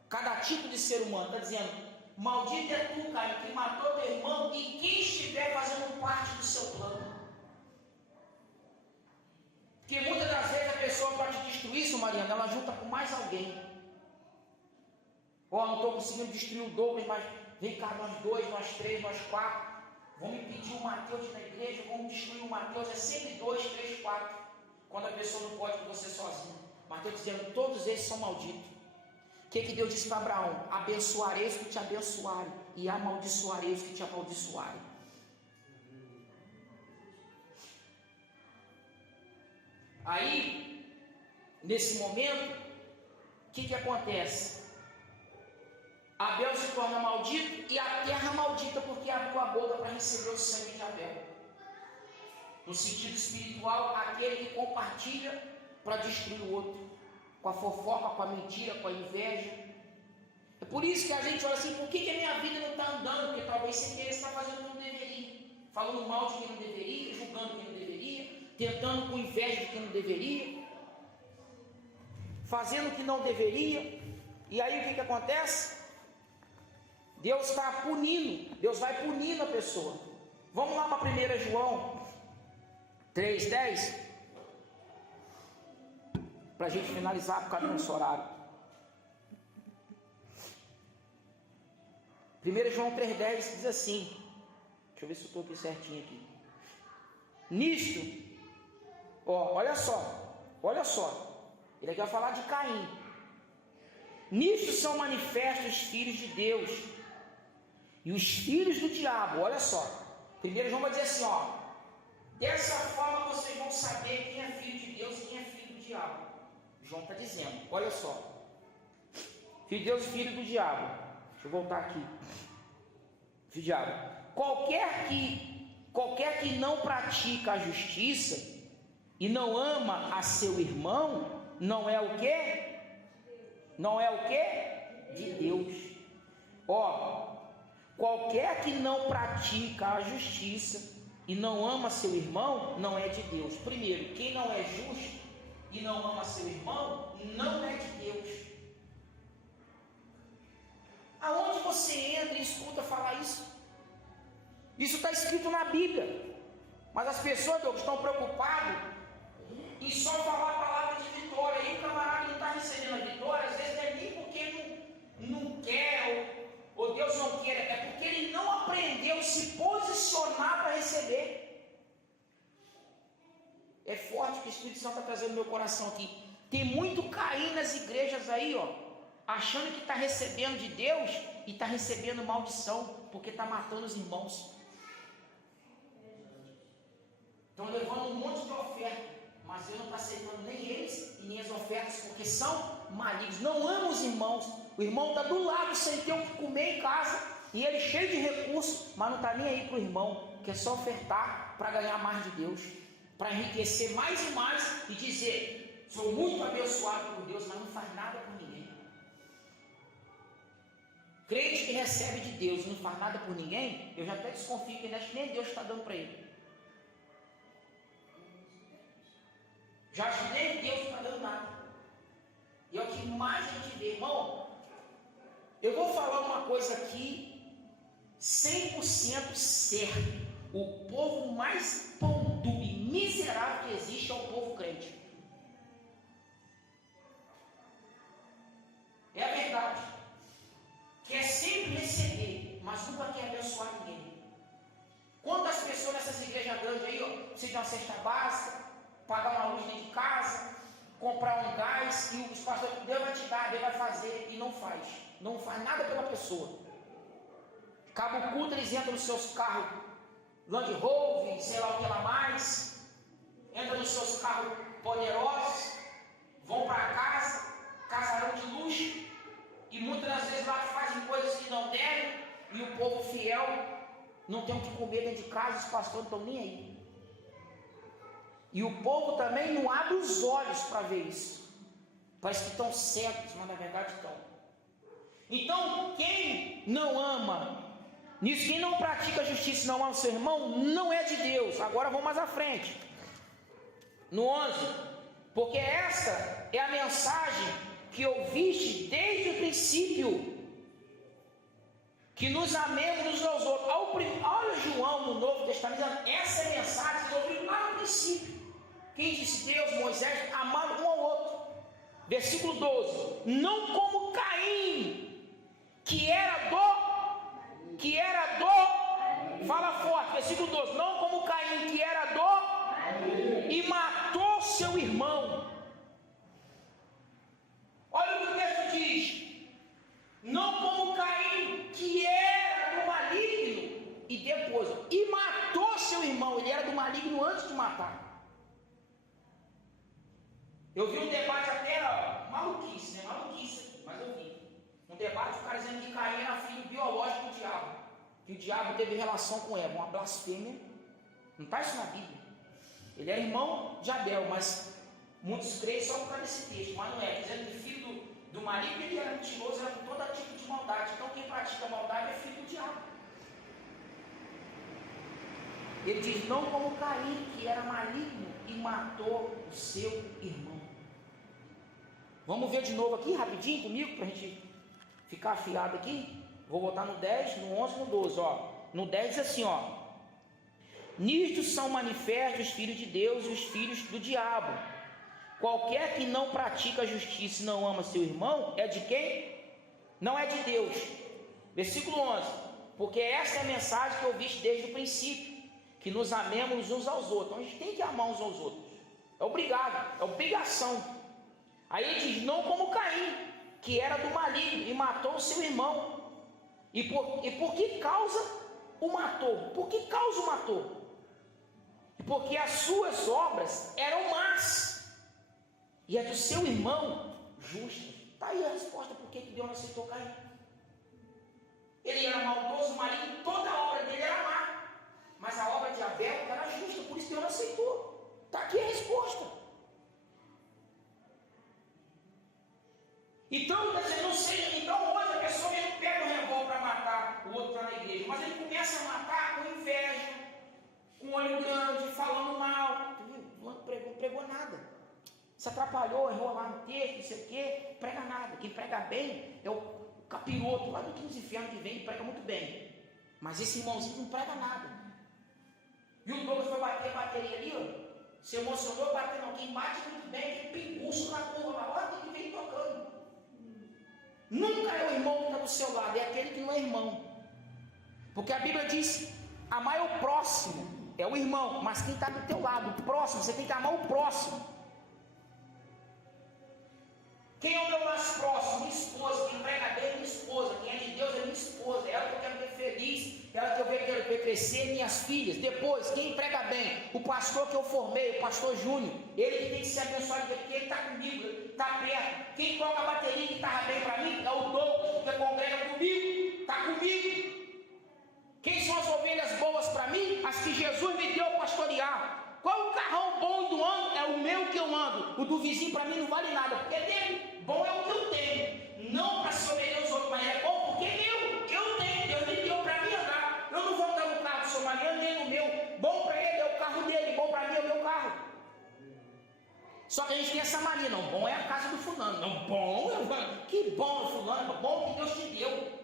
Cada tipo de ser humano, está dizendo: maldito é tu, Caim, que matou teu irmão e quem estiver fazendo parte do seu plano. Porque muitas das vezes a pessoa, para te destruir, isso, Mariana, ela junta com mais alguém. Ó, não estou conseguindo destruir o Douglas, mas vem cá, nós dois, nós três, nós quatro. Vamos impedir o Mateus na igreja, vamos destruir o Mateus. É sempre 2, 3, 4. Quando a pessoa não pode com você sozinho. Mateus dizendo: todos esses são malditos. O que Deus disse para Abraão? Abençoarei os que te abençoarem, e amaldiçoarei os que te amaldiçoarem. Aí, nesse momento, o que acontece? Abel se torna maldito e a terra maldita, porque abriu a boca para receber o sangue de Abel. No sentido espiritual, aquele que compartilha para destruir o outro, com a fofoca, com a mentira, com a inveja. É por isso que a gente olha assim: por que a minha vida não está andando? Porque talvez sem querer está fazendo o que não deveria, falando mal de quem não deveria, julgando quem não deveria, tentando com inveja de quem não deveria, fazendo o que não deveria. E aí o que acontece? Deus está punindo, Deus vai punindo a pessoa. Vamos lá para 1 João 3,10, para a gente finalizar por causa do nosso horário. 1 João 3,10 diz assim, deixa eu ver se eu estou aqui certinho aqui. Nisto, ó, olha só, ele aqui vai falar de Caim. Nisto são manifestos os filhos de Deus e os filhos do diabo. Olha só, 1 João vai dizer assim, ó: dessa forma vocês vão saber quem é filho de Deus e quem é filho do diabo. João está dizendo, olha só, filho de Deus e filho do diabo. Deixa eu voltar aqui. Filho do diabo: qualquer que não pratica a justiça e não ama a seu irmão, não é o quê? Não é o quê? De Deus. Ó, qualquer que não pratica a justiça e não ama seu irmão, não é de Deus. Primeiro, quem não é justo e não ama seu irmão, não é de Deus. Aonde você entra e escuta falar isso? Isso está escrito na Bíblia. Mas as pessoas, Deus, estão preocupadas em só falar a palavra de vitória. E o camarada não está recebendo a vitória, às vezes não é nem porque não quer, ou Deus não quer, é porque ele Deus se posicionar para receber. É forte que o Espírito Santo está trazendo no meu coração aqui. Tem muito Caim nas igrejas aí, ó, achando que está recebendo de Deus e está recebendo maldição, porque está matando os irmãos. Estão levando um monte de oferta, mas Deus não está aceitando nem eles e nem as ofertas, porque são malignos, não amam os irmãos. O irmão está do lado sem ter o que comer em casa, e ele cheio de recursos, mas não está nem aí para o irmão, quer só ofertar para ganhar mais de Deus, para enriquecer mais e mais e dizer: sou muito abençoado por Deus, mas não faz nada por ninguém. Crente que recebe de Deus e não faz nada por ninguém, eu já até desconfio que nem Deus está dando para ele. Já acho que nem Deus está dando nada. E é o que mais a gente vê, irmão. Eu vou falar uma coisa aqui 100% certo. O povo mais pão duro e miserável que existe é o povo crente. É a verdade. Quer sempre receber, mas nunca quer abençoar ninguém. Quantas pessoas nessas igrejas grandes aí, ó, precisam de uma cesta básica, pagar uma luz dentro de casa, comprar um gás, e os pastores, Deus vai te dar, Deus vai fazer, e não faz. Não faz nada pela pessoa. Acaba o culto, eles entram nos seus carros Land Rover, sei lá o que lá mais, entram nos seus carros poderosos, vão para casa, casarão de luxo, e muitas das vezes lá fazem coisas que não devem, e o povo fiel não tem o que comer dentro de casa, os pastores não estão nem aí. E o povo também não abre os olhos para ver isso. Parece que estão cegos, mas na verdade estão. Então, quem não ama, nisso, quem não pratica a justiça e não ama o seu irmão, não é de Deus. Agora vamos mais à frente. No 11. Porque essa é a mensagem que ouviste desde o princípio, que nos amemos uns aos outros. Olha João no Novo Testamento, essa é a mensagem que ouviram lá no princípio. Quem disse? Deus, Moisés, amado um ao outro. Versículo 12. Não como Caim, que era do, fala forte, versículo 12. Não como Caim, que era do, e matou seu irmão. Olha o que o texto diz. Não como Caim, que era do maligno, e depois, e matou seu irmão. Ele era do maligno antes de matar. Eu vi um debate até, maluquice, né? Maluquice, mas eu vi. Um debate, o cara dizendo que Caim era filho biológico do diabo. Que o diabo teve relação com Eva, uma blasfêmia. Não está isso na Bíblia. Ele era irmão de Abel, mas muitos creem só por causa desse texto, mas não é. Dizendo que filho do maligno, ele era mentiroso, era com todo tipo de maldade. Então quem pratica maldade é filho do diabo. Ele diz, não como Caim, que era maligno e matou o seu irmão. Vamos ver de novo aqui, rapidinho comigo, para a gente ficar afiado aqui. Vou voltar no 10, no 11 e no 12. Ó. No 10 diz assim, ó. Nisto são manifestos os filhos de Deus e os filhos do diabo. Qualquer que não pratica a justiça e não ama seu irmão, é de quem? Não é de Deus. Versículo 11. Porque essa é a mensagem que eu ouviste desde o princípio, que nos amemos uns aos outros. Então a gente tem que amar uns aos outros. É obrigado, é obrigação. Aí ele diz, não como Caim, que era do maligno e matou o seu irmão. E por que causa o matou? Por que causa o matou? Porque as suas obras eram más, e a do seu irmão justas. Está aí a resposta por que Deus não aceitou Caim. Ele era maldoso, maligno, toda a obra dele era má. Mas a obra de Abel era justa, por isso Deus não aceitou. Está aqui a resposta. Então, não sei, então hoje a pessoa ele pega um revólver para matar o outro na igreja, mas ele começa a matar com inveja, com olho grande, falando mal. Não pregou nada. Se atrapalhou, errou lá no texto, não sei o quê, prega nada. Quem prega bem é o capiroto lá do quinto inferno que vem e prega muito bem. Mas esse irmãozinho não prega nada. E o Douglas foi bater a bateria ali, ó. Se emocionou, bateu não. Quem bate muito bem, quem pinguço na curva, na hora que vem tocando. Nunca é o irmão que está do seu lado, é aquele que não é irmão. Porque a Bíblia diz: amar o próximo, é o irmão, mas quem está do teu lado, o próximo, você tem que amar o próximo. Quem é o meu mais próximo? Minha esposa. Quem prega bem é minha esposa. Quem é de Deus é minha esposa. É ela que eu quero ver feliz, é ela que eu quero ver crescer, minhas filhas. Depois, quem prega bem? O pastor que eu formei, o pastor Júnior. Ele que tem que ser abençoado, porque ele está comigo, ele está perto. Quem toca a bateria e guitarra bem para mim é o Douglas, que congrega comigo, está comigo. Quem são as ovelhas boas para mim? As que Jesus me deu a pastorear. Qual o carrão bom do ano? É o meu que eu ando. O do vizinho para mim não vale nada, porque é dele. Bom é o que eu tenho. Não para se obedecer aos outros, mas é bom porque é meu. Eu tenho, Deus me deu para mim andar. Eu não vou andar no carro do seu marido, nem no meu. Bom para ele é o carro dele, bom para mim é o meu carro. Só que a gente tem essa mania, não, bom é a casa do fulano. Não, bom, que bom fulano, bom que Deus te deu.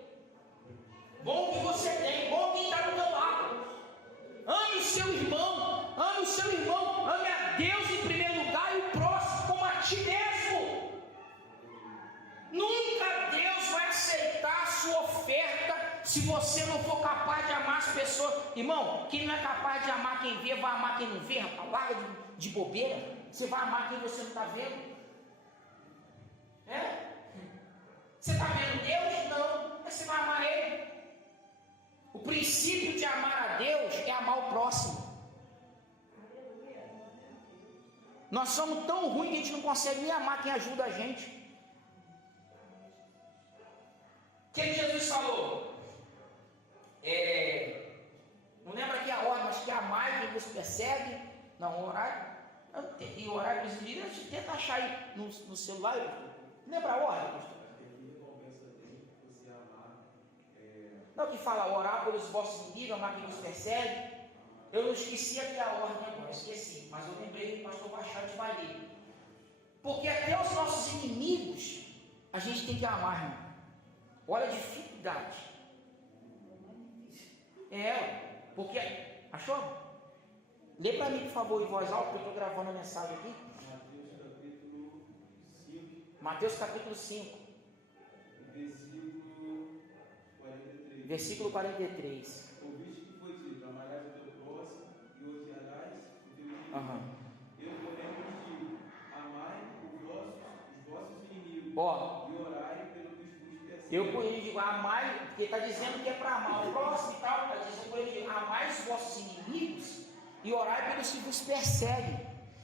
Bom que você tem, bom quem está do teu lado. Ame o seu irmão, ame a Deus em primeiro lugar e o próximo como a ti mesmo. Nunca Deus vai aceitar a sua oferta se você não for capaz de amar as pessoas. Irmão, quem não é capaz de amar quem vê, vai amar quem não vê. Larga de bobeira. Você vai amar quem você não está vendo. Você está vendo Deus? Não, mas você vai amar Ele. O princípio de amar a Deus é amar o próximo. Nós somos tão ruins que a gente não consegue nem amar quem ajuda a gente. O que Jesus falou? Não lembro aqui a ordem, mas que amar quem nos persegue. Não, orar. E orar com os inimigos. Tenta achar aí no celular. Lembra a ordem, pastor? Não, que fala orar pelos vossos inimigos, amar quem nos persegue. Eu não esqueci aqui a ordem agora, esqueci, mas eu lembrei que o pastor Bachate vai ler. Porque até os nossos inimigos a gente tem que amar, irmão. Olha a dificuldade. Porque achou? Lê para mim, por favor, em voz alta, que eu estou gravando a mensagem aqui. Mateus capítulo 5. Versículo 43. Ouviste que foi dito: amarás o teu próximo e odiarás o teu inimigo. Eu, porém, vos digo: amai os vossos inimigos e orai pelos que vos perseguem. Eu, porém, digo: amai, porque está dizendo que é para amar o próximo e tal. Está dizendo, porém, digo: amai os vossos inimigos e orai pelos que vos perseguem.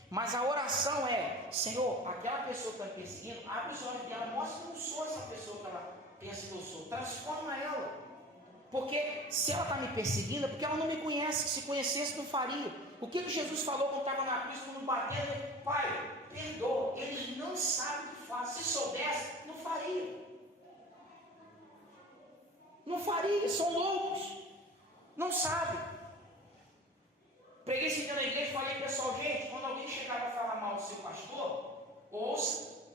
Mas a oração é: Senhor, aquela pessoa que está me perseguindo, abre os olhos dela, mostra que eu não sou essa pessoa que ela pensa que eu sou, transforma ela. Porque se ela está me perseguindo, é porque ela não me conhece. Se conhecesse, não faria. O que Jesus falou quando estava na cruz, quando batendo? Pai, perdoa, eles não sabem o que fazem. Se soubesse, não faria. Não faria, são loucos. Não sabem. Preguei esse dia na igreja e falei, pessoal, gente, quando alguém chegar para falar mal do seu pastor, ouça,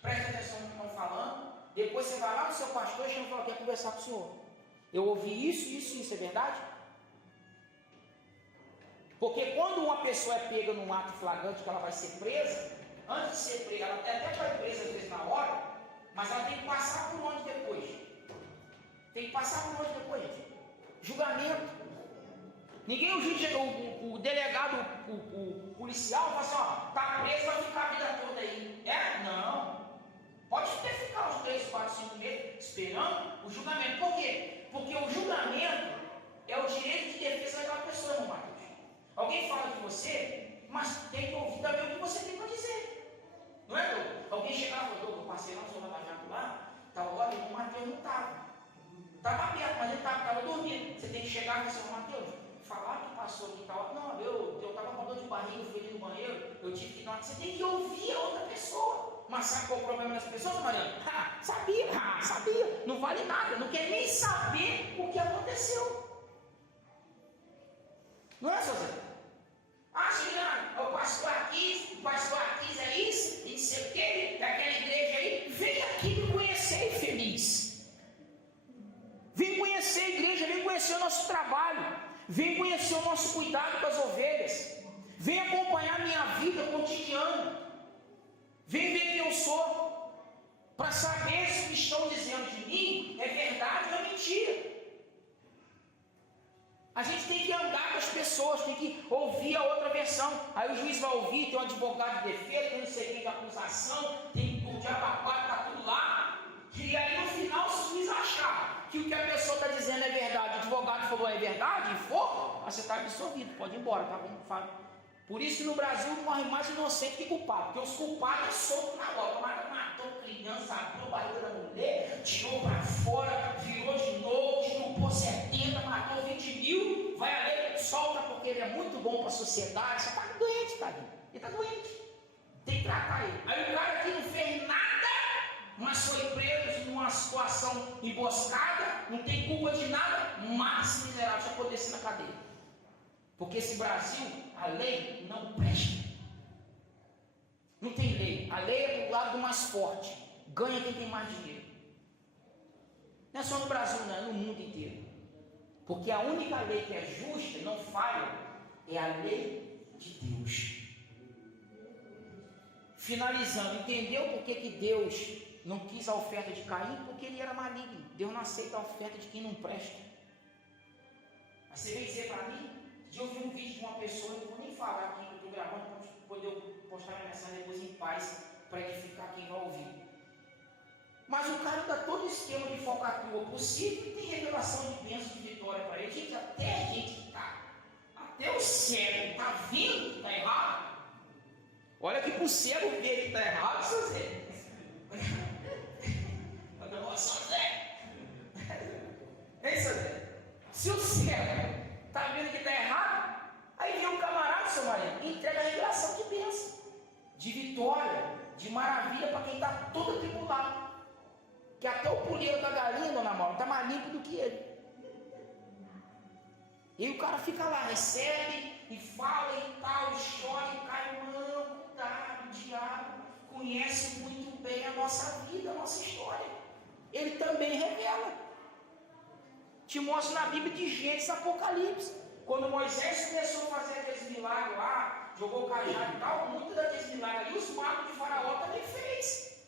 preste atenção no que estão falando. Depois você vai lá no seu pastor e chama e fala: quer conversar com o senhor. Eu ouvi isso, é verdade? Porque quando uma pessoa é pega num ato flagrante que ela vai ser presa, antes de ser presa, ela até vai presa às vezes na hora, mas ela tem que passar por onde depois? Tem que passar por onde depois, gente? Julgamento. Ninguém, o delegado, o policial, fala assim: ó, tá preso, vai ficar a vida toda aí. Não. Pode até ficar uns 3, 4, 5 meses esperando o julgamento. Por quê? Porque o julgamento é o direito de defesa daquela pessoa, irmão Marcos. Alguém fala de você, mas tem que ouvir também o que você tem para dizer. Não é, Douglas? Alguém chegava e falou: Douglas, passei lá no seu Lavajato lá, tal hora, o Mateus não estava. Estava aberto, mas ele estava dormindo. Você tem que chegar e falar: Mateus, falar que passou aqui tal hora. Não, eu estava com dor de barriga, fui ali no banheiro, eu tive que dar. Você tem que ouvir a outra pessoa. Mas sabe qual é o problema das pessoas, Mariana? Sabia, não vale nada, não quer nem saber o que aconteceu. Não é, José? Juliana, o pastor aqui é isso, e não sei o que, daquela igreja aí. Vem aqui me conhecer, infeliz. Vem conhecer a igreja, vem conhecer o nosso trabalho, vem conhecer o nosso cuidado com as ovelhas, vem acompanhar a minha vida cotidiana. Vem ver quem eu sou, para saber se o que estão dizendo de mim é verdade ou é mentira. aí o juiz vai ouvir, tem um advogado de defesa, tem não sei quem de acusação, tem o diabo, está tudo lá, e aí no final se o juiz achar que o que a pessoa está dizendo é verdade, o advogado falou é verdade, e for, você está absolvido, pode ir embora, tá bom? Por isso que no Brasil morre mais inocente que culpado, porque os culpados soltam na hora. O camarada matou criança, abriu a barriga da mulher, tirou para fora, virou de novo, estuprou 70, matou 20 mil, vai a lei, solta porque ele é muito bom para a sociedade. Você está doente, tadinho. Ele está doente. Tem que tratar ele. Aí o cara que não fez nada, mas foi preso numa situação emboscada, não tem culpa de nada, mata esse miserável, já pode descer na cadeia. Porque esse Brasil, a lei não presta. Não tem lei. A lei é do lado do mais forte. Ganha quem tem mais dinheiro. Não é só no Brasil, não, é no mundo inteiro. Porque a única lei que é justa, não falha, é a lei de Deus. Finalizando, entendeu por que Deus não quis a oferta de Caim? Porque ele era maligno. Deus não aceita a oferta de quem não presta. Mas você vem dizer para mim? Eu vi um vídeo de uma pessoa, eu não vou nem falar aqui, que eu estou gravando para poder postar minha mensagem depois em paz, para edificar quem vai ouvir. Mas o cara dá todo o esquema de falcatrua possível e tem revelação de bênção, de vitória para ele. Gente, até a gente que está, até o cego está vendo que está errado. Olha que para o cego ver que está errado, seu Zé. Nossa, Zé. É isso, Zé. Se o cego está vendo que está errado, aí vem um camarada, seu marido, e entrega a revelação de bênção, de vitória, de maravilha para quem está todo atribulado. Que até o puleiro da galinha, dona Maura, está mais limpo do que ele. E o cara fica lá, recebe e fala e tal, e chora e cai. Não, cuidado, o diabo conhece muito bem a nossa vida, a nossa história. Ele também revela. Te mostra na Bíblia de Gênesis, Apocalipse. Quando Moisés começou a fazer aqueles milagres lá, jogou o cajado e tal, muitos daqueles milagres ali, os magos de Faraó também fez.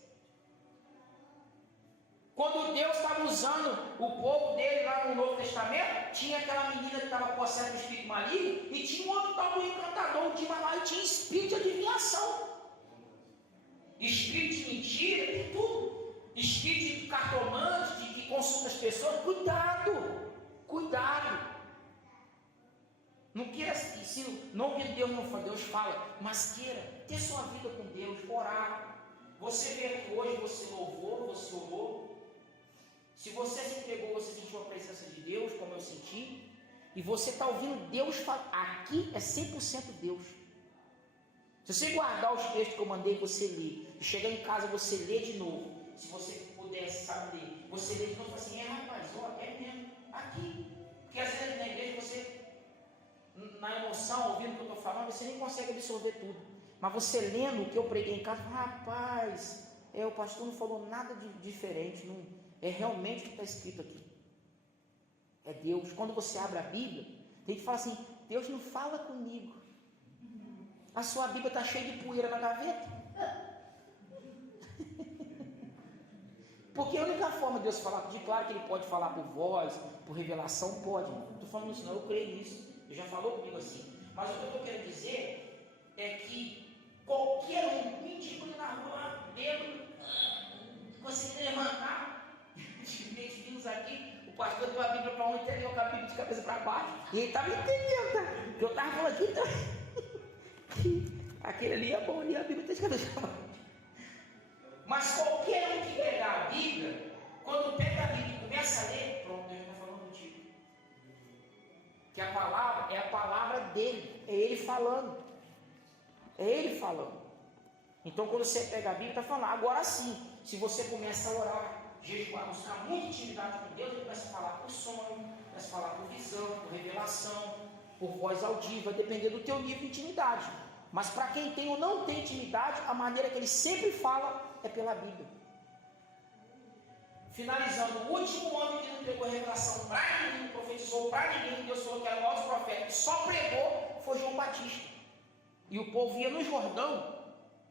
Quando Deus estava usando o povo dele lá no Novo Testamento, tinha aquela menina que estava possessa do espírito maligno, e tinha um outro tal do encantador, de lá, e tinha espírito de adivinhação. Espírito de mentira, tem tudo. Espírito de cartomante, que consulta as pessoas. Cuidado, cuidado. Não queira, se não que Deus não fala, Deus fala, mas queira ter sua vida com Deus, orar. Você vê que hoje você louvou, você orou. Se você se entregou, você sentiu a presença de Deus, como eu senti, e você está ouvindo Deus falar. Aqui é 100% Deus. Se você guardar os textos que eu mandei, você lê, e chegar em casa, você lê de novo. Se você pudesse, sabe ler, você lê de novo e fala assim: rapaz, ó, é mesmo, aqui. Porque às vezes na igreja você, na emoção, ouvindo o que eu estou falando, você nem consegue absorver tudo. Mas você lendo o que eu preguei em casa, rapaz, o pastor não falou nada de diferente, não, é realmente o que está escrito aqui. É Deus. Quando você abre a Bíblia, tem que falar assim: Deus não fala comigo. A sua Bíblia está cheia de poeira na gaveta. Porque a única forma de Deus falar, de claro que Ele pode falar por voz, por revelação, pode. Não estou falando isso não, eu creio nisso. Ele já falou comigo assim. Mas o que eu estou querendo dizer é que qualquer um, mendigo na rua, bêbado, conseguir levantar, gente vimos aqui, o pastor deu a Bíblia para um e entendeu com a Bíblia de cabeça para baixo, e ele estava entendendo, tá? Porque eu estava falando aqui, que aquele ali é bom, ali a Bíblia está de cabeça para baixo. Mas qualquer um que pegar a Bíblia, quando pega a Bíblia e começa a ler, pronto, Deus está falando contigo. Que a palavra é a palavra dele, é ele falando. É ele falando. Então quando você pega a Bíblia, está falando. Agora sim, se você começa a orar, jejuar, buscar muita intimidade com Deus, ele começa a falar por sonho, começa a falar por visão, por revelação, por voz audível, vai depender do teu nível de intimidade. Mas para quem tem ou não tem intimidade, a maneira que ele sempre fala é pela Bíblia. Finalizando, o último homem que não pegou revelação para ninguém, não profetizou para ninguém, Deus falou que era o nosso profeta, que só pregou, foi João Batista. E o povo ia no Jordão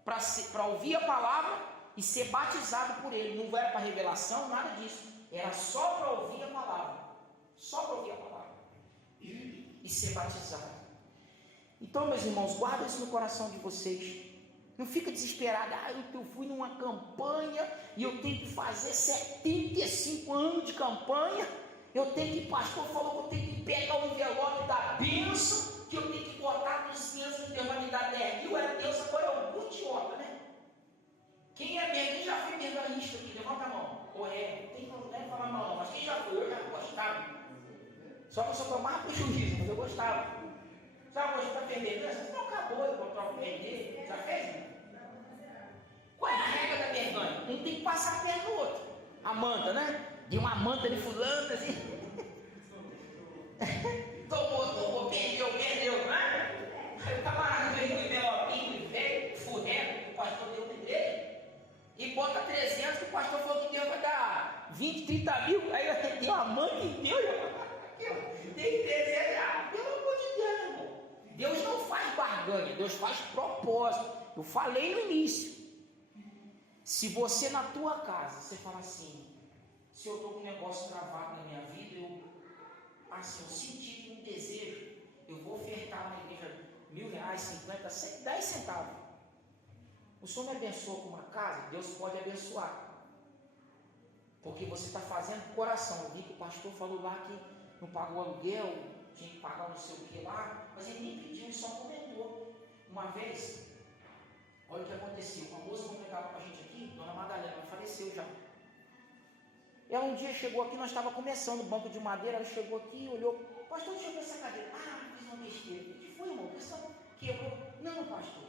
para ouvir a palavra e ser batizado por ele. Não era para revelação, nada disso. Era só para ouvir a palavra. Só para ouvir a palavra. E ser batizado. Então, meus irmãos, guarda isso no coração de vocês. Não fica desesperado. Eu fui numa campanha e eu tenho que fazer 75 anos de campanha. Eu tenho que, o pastor falou que eu tenho que pegar o envelope da bênção, que eu tenho que botar 200 de me dar 10 mil. É Deus, agora é algum idiota, né? Quem é quem já foi merganista aqui? Levanta a mão. Ou é? Não tem problema em falar mal, não. Mas quem já foi? Eu já gostava. Só que eu só tomava prejuízo, mas eu gostava. Já gostou para vender? Não, acabou, eu vou para vender. Já fez? Qual é a regra da vergonha? Um tem que passar perto do outro. A manta, né? De uma manta de fulano, assim. Tomou, perdeu, né? Aí o camarada veio com o envelopinho, velho, furreco, que o pastor deu na igreja, e bota 300, que o pastor falou que Deus vai dar 20, 30 mil. Aí eu dei uma manta em Deus, tem 300, pelo amor de Deus, irmão. Deus não faz barganha, Deus faz propósito. Eu falei no início. Se você na tua casa, você fala assim, se eu estou com um negócio travado na minha vida, eu senti um desejo, eu vou ofertar na igreja R$1.000, 50, 100, 10 centavos. O Senhor me abençoou com uma casa, Deus pode abençoar. Porque você está fazendo com coração. Eu vi que o pastor falou lá que não pagou aluguel, tinha que pagar não sei o que lá, mas ele nem pediu, ele só comentou. Uma vez, olha o que aconteceu, uma moça que pegava com a gente aqui, Dona Madalena, ela faleceu já. Ela um dia chegou aqui, nós estávamos começando o banco de madeira, ela chegou aqui, olhou, pastor, deixa eu ver essa cadeira. Fiz uma besteira. O que foi, irmão? O que você quebrou? Não, pastor,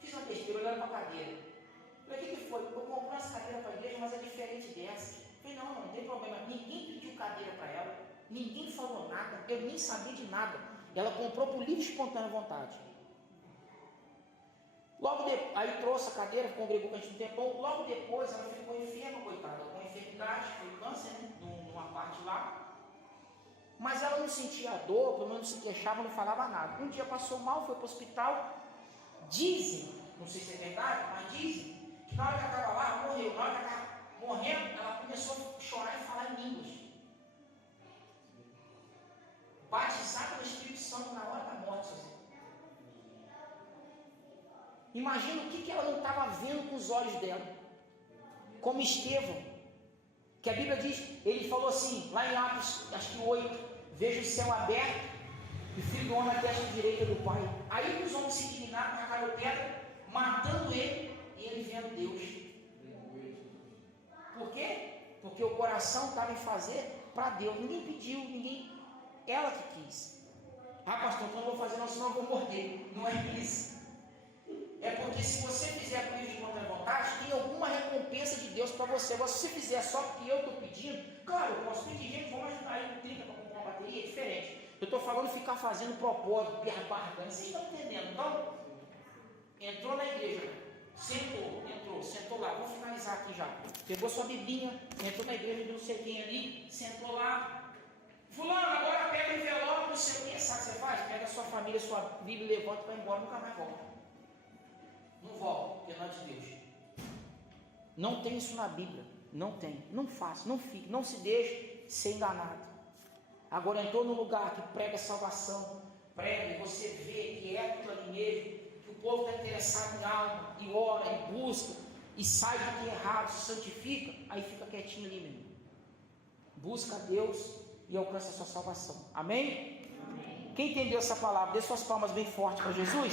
fiz uma besteira, olhando para a cadeira. Eu falei, o que foi? Eu comprei essa cadeira para a igreja, mas é diferente dessa. Eu falei, não tem problema, ninguém pediu cadeira para ela, ninguém falou nada, eu nem sabia de nada. Ela comprou por livre e espontânea vontade. Logo depois, aí trouxe a cadeira, congregou com a gente um tempão. Logo depois ela ficou enferma, coitada, com enfermidade, foi câncer, né? Numa parte lá. Mas ela não sentia dor, pelo menos não se queixava, não falava nada. Um dia passou mal, foi para o hospital. Dizem, não sei se é verdade, mas dizem que na hora que ela estava lá, morreu. Na hora que ela estava morrendo, ela começou a chorar e falar em línguas. Batizada no Espírito Santo na hora da morte, sozinha. Imagina o que ela não estava vendo com os olhos dela. Como Estevão, que a Bíblia diz, ele falou assim, lá em Atos, acho que 8, veja o céu aberto e o Filho do Homem à destra direita do Pai. Aí os homens se indignaram, tacaram pedra, matando ele, e ele vendo Deus. Por quê? Porque o coração estava em fazer para Deus. Ninguém pediu, ela que quis. Pastor, então eu não vou fazer não, senão eu vou morrer. Não é isso. É porque se você fizer por livre de conta vontade, tem alguma recompensa de Deus para você. Agora, se você fizer só porque eu estou pedindo, claro, eu posso pedir gente, vamos ajudar aí com 30 para comprar uma bateria, é diferente. Eu estou falando ficar fazendo propósito, barganha, vocês estão entendendo? Então, entrou na igreja, sentou lá, vou finalizar aqui já. Pegou sua biblinha, entrou na igreja de não sei quem ali, sentou lá. Fulano, agora pega o envelope, não sei o que, sabe o que você faz? Pega a sua família, sua Bíblia, levanta e vai embora, nunca mais volta. Não volta, perante Deus. Não tem isso na Bíblia. Não tem. Não faça, não fique, não se deixe ser enganado. Agora entrou num lugar que prega salvação, prega e você vê que é aquilo ali mesmo, que o povo está interessado em alma, e ora, e busca, e sai do que é errado, se santifica, aí fica quietinho ali mesmo. Busca a Deus e alcança a sua salvação. Amém? Amém. Quem entendeu essa palavra, dê suas palmas bem fortes para Jesus.